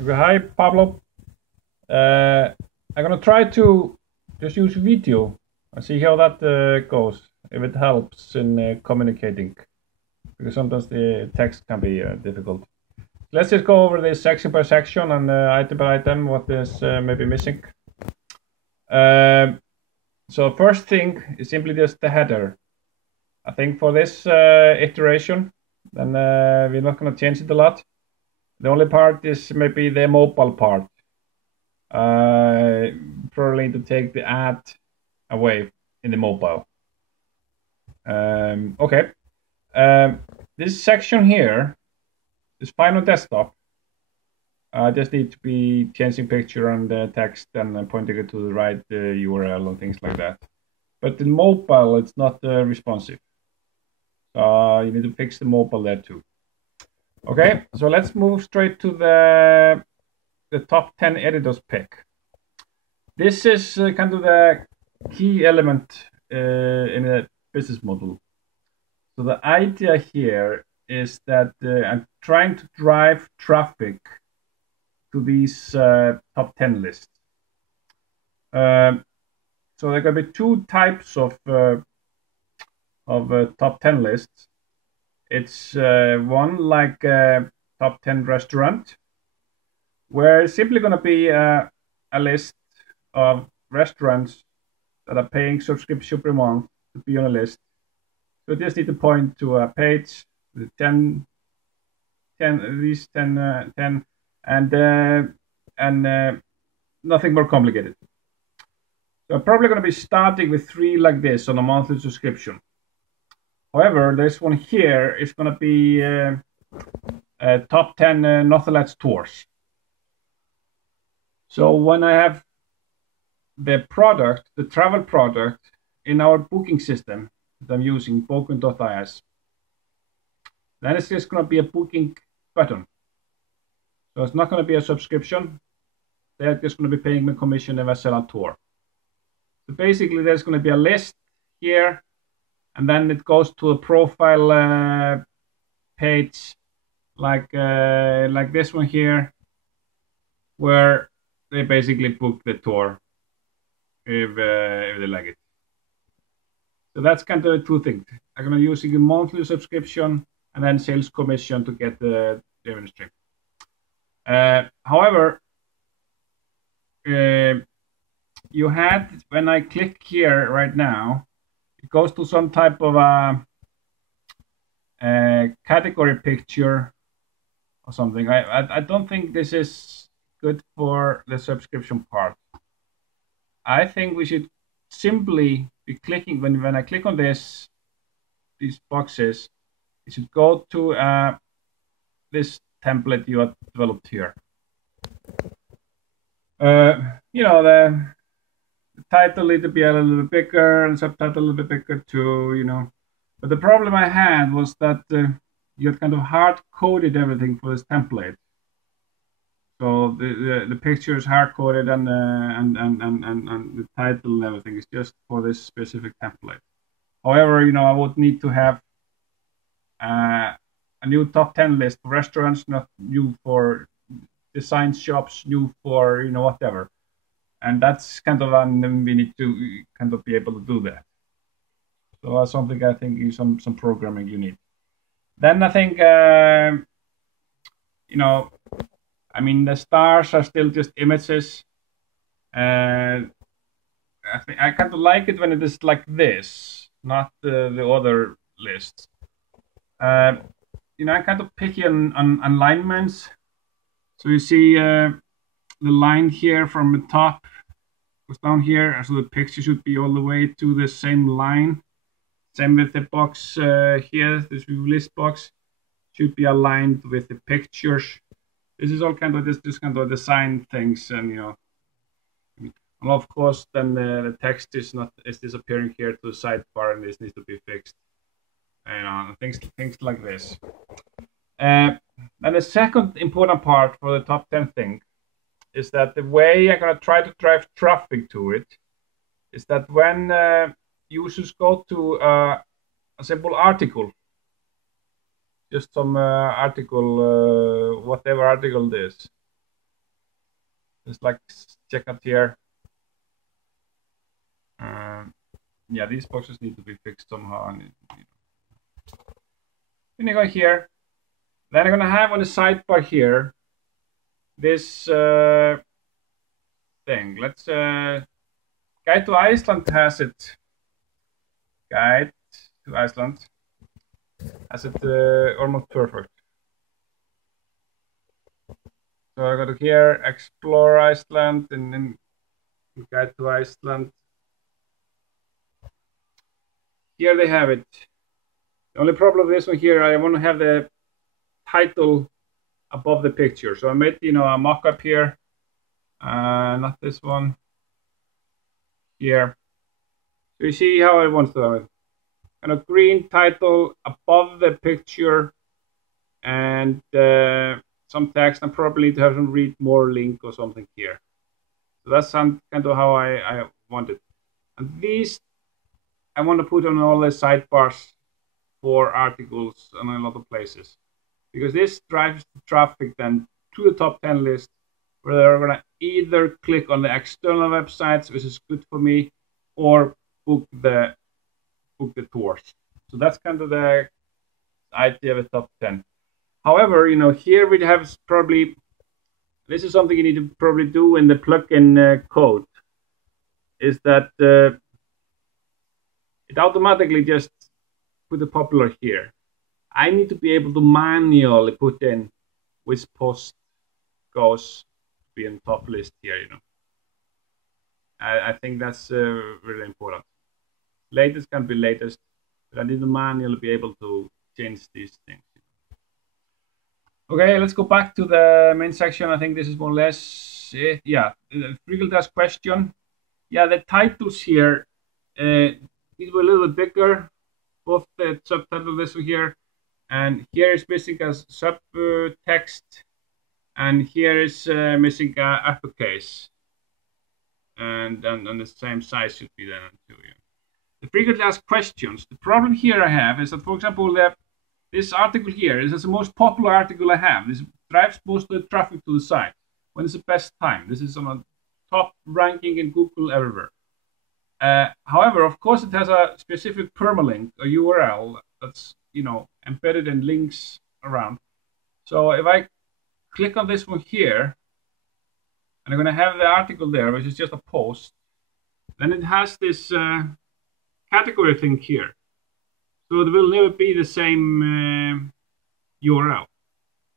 Okay, hi, Pablo. I'm gonna try to just use video and see how that goes, if it helps in communicating, because sometimes the text can be difficult. Let's just go over this section by section and item by item what is maybe missing. So first thing is simply just the header. I think for this iteration, then we're not gonna change it a lot. The only part is maybe the mobile part. Probably to take the ad away in the mobile. Okay. This section here is fine on desktop. I just need to be changing picture and text and pointing it to the right URL and things like that. But in mobile, it's not responsive. You need to fix the mobile there too. Okay, so let's move straight to the top 10 editors pick. This is kind of the key element in a business model. So the idea here is that I'm trying to drive traffic to these top 10 lists. So there can be two types of top 10 lists. It's one like top 10 restaurant, where it's simply going to be a list of restaurants that are paying subscription per month to be on a list. So just need to point to a page with 10, these 10, 10 and nothing more complicated. So I'm probably going to be starting with 3 like this on a monthly subscription. However, this one here is going to be top 10 Northern tours. So when I have the product, the travel product in our booking system that I'm using, booking.is, then it's just going to be a booking button. So it's not going to be a subscription. They're just going to be paying me commission if I sell a tour. So basically, there's going to be a list here, and then it goes to a profile page like this one here, where they basically book the tour if they like it. So that's kind of two things. I'm going to use a monthly subscription and then sales commission to get the revenue stream. However, you had, when I click here right now, it goes to some type of a category picture or something. I don't think this is good for the subscription part. I think we should simply be clicking, when I click on these boxes, it should go to this template you have developed here. The title need to be a little bit bigger and subtitle a little bit bigger too, But the problem I had was that you had kind of hard coded everything for this template. So the picture is hard coded and the title and everything is just for this specific template. However, I would need to have a new top 10 list for restaurants, not new for design shops, new for whatever. And that's kind of we need to kind of be able to do that. So that's something I think is some programming you need. Then I think the stars are still just images. I kind of like it when it is like this, not the other lists. I'm kind of picky on alignments. So you see the line here from the top goes down here, so the picture should be all the way to the same line. Same with the box here, this view list box should be aligned with the pictures. This is all kind of this kind of design things, and and of course then the text is disappearing here to the sidebar, and this needs to be fixed. Things like this. And the second important part for the top 10 thing is that the way I'm going to try to drive traffic to it is that when users go to a simple article, just some article, whatever article it is, Just like check out here. Yeah, these boxes need to be fixed somehow. And then you go here. Then I'm gonna have on the sidebar here this thing. Let's Guide to Iceland has it. Guide to Iceland has it almost perfect. So I go to here, explore Iceland, and then Guide to Iceland. Here they have it. The only problem with this one here, I want to have the title above the picture. So I made, a mock-up here. Not this one. Here. So you see how I want to have it. Kind of green title above the picture and some text. I probably need to have some read more link or something here. So that's kind of how I want it. And these I want to put on all the sidebars for articles and a lot of places, because this drives the traffic then to the top 10 list, where they're going to either click on the external websites, which is good for me, or book the tours. So that's kind of the idea of a top 10. However, here we have probably, this is something you need to probably do in the plugin code, is that it automatically just put the popular here. I need to be able to manually put in which post goes to be in top list here, I think that's really important. Latest can be latest, but I need to manually be able to change these things. Okay, let's go back to the main section. I think this is more or less it. Yeah, frequently asked question. Yeah, the titles here, these were a little bit bigger, both the subtitle this one here, and here is missing a subtext, and here is missing a uppercase, and on the same size should be then too. Yeah. The frequently asked questions. The problem here I have is that, for example, this article here is the most popular article I have. This drives most of the traffic to the site. When is the best time? This is on a top ranking in Google everywhere. However, of course, it has a specific permalink, a URL that's embedded in links around. So if I click on this one here, and I'm going to have the article there, which is just a post, then it has this category thing here. So it will never be the same URL,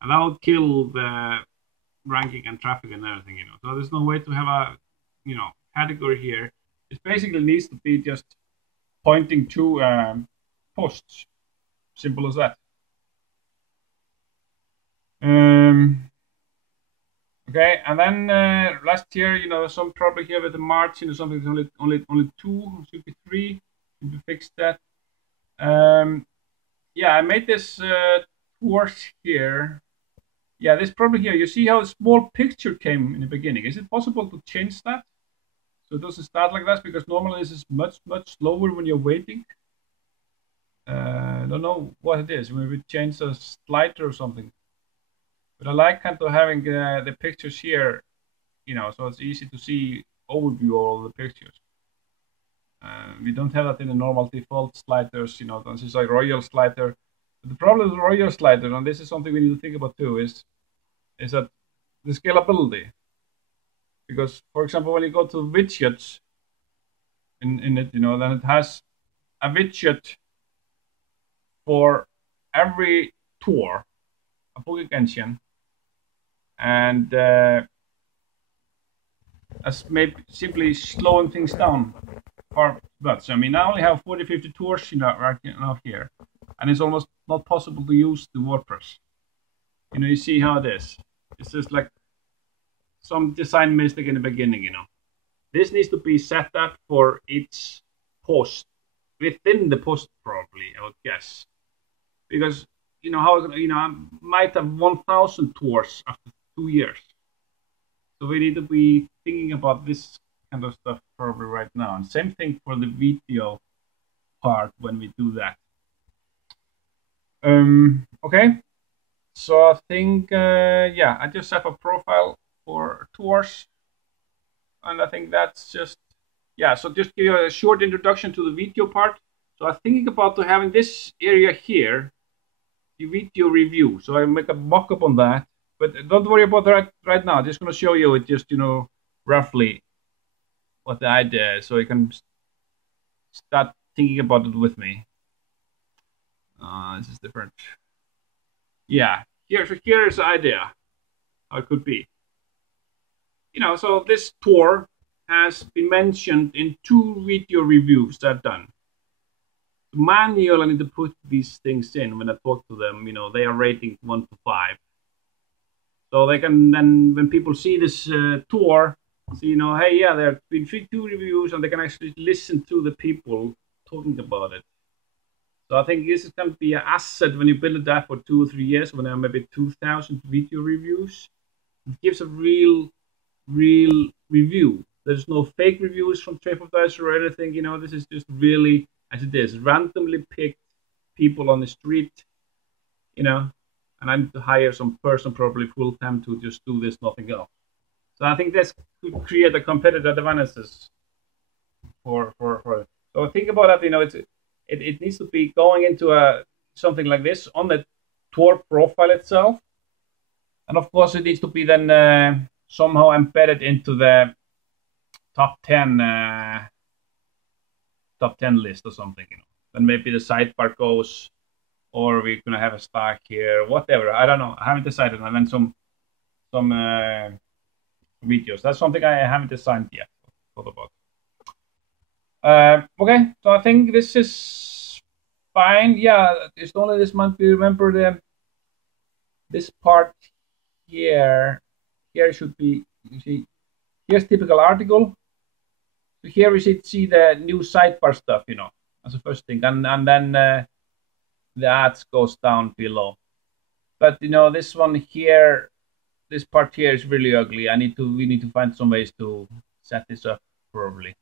and that would kill the ranking and traffic and everything. So there's no way to have a category here. It basically needs to be just pointing to posts. Simple as that. Okay, and then last year, some problem here with the margin or something. Only 2, should be 3. Should we fix that? Yeah, I made this towards here. Yeah, this problem here. You see how a small picture came in the beginning. Is it possible to change that so it doesn't start like that? Because normally this is much slower when you're waiting. I don't know what it is. Maybe change the slider or something. But I like kind of having the pictures here, so it's easy to see overview of all the pictures. We don't have that in the normal default sliders, this is like royal slider. But the problem with royal slider, and this is something we need to think about too, is that the scalability. Because, for example, when you go to widgets in it, then it has a widget for every tour, a booking engine, and that's maybe simply slowing things down for that. So I mean, I only have 40-50 tours right now here, and it's almost not possible to use the WordPress. You see how it is. It's just like some design mistake in the beginning. This needs to be set up for each post within the post, probably, I would guess, because I might have 1,000 tours after 2 years. So we need to be thinking about this kind of stuff probably right now. And same thing for the video part when we do that. Okay. So I think, I just have a profile for tours. and I think that's just, yeah. So just give you a short introduction to the video part. So I'm thinking about to having this area here, the video review. So I make a mock-up on that, but don't worry about that right now. I'm just going to show you it, just roughly what the idea is, so you can start thinking about it with me. This is different. Yeah, here's the idea how it could be. So this tour has been mentioned in 2 video reviews that I've done. Manual, I need to put these things in when I talk to them. They are rating 1 to 5, so they can then, when people see this tour, see, hey, yeah, there have been 2 reviews, and they can actually listen to the people talking about it. So I think this is going to be an asset when you build that for 2 or 3 years. When there are maybe 2,000 video reviews, it gives a real review. There's no fake reviews from TripAdvisor or anything. This is just really as it is, randomly picked people on the street. And I need to hire some person probably full time to just do this, nothing else. So I think this could create a competitive advantages for. So think about that. It needs to be going into something like this on the tour profile itself, and of course it needs to be then somehow embedded into the top 10 list or something. Then maybe the sidebar goes, or we're gonna have a stack here, whatever. I don't know. I haven't decided. And then some videos. That's something I haven't decided yet. Thought about. Okay, so I think this is fine. Yeah, it's only this month. We remember this part here. Here should be, you see, here's typical article. So here we should see the new sidebar stuff, as the first thing, and then the ads goes down below. But this one here, this part here is really ugly. We need to find some ways to set this up properly.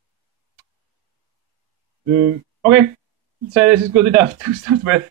Okay, let's say this is good enough to start with.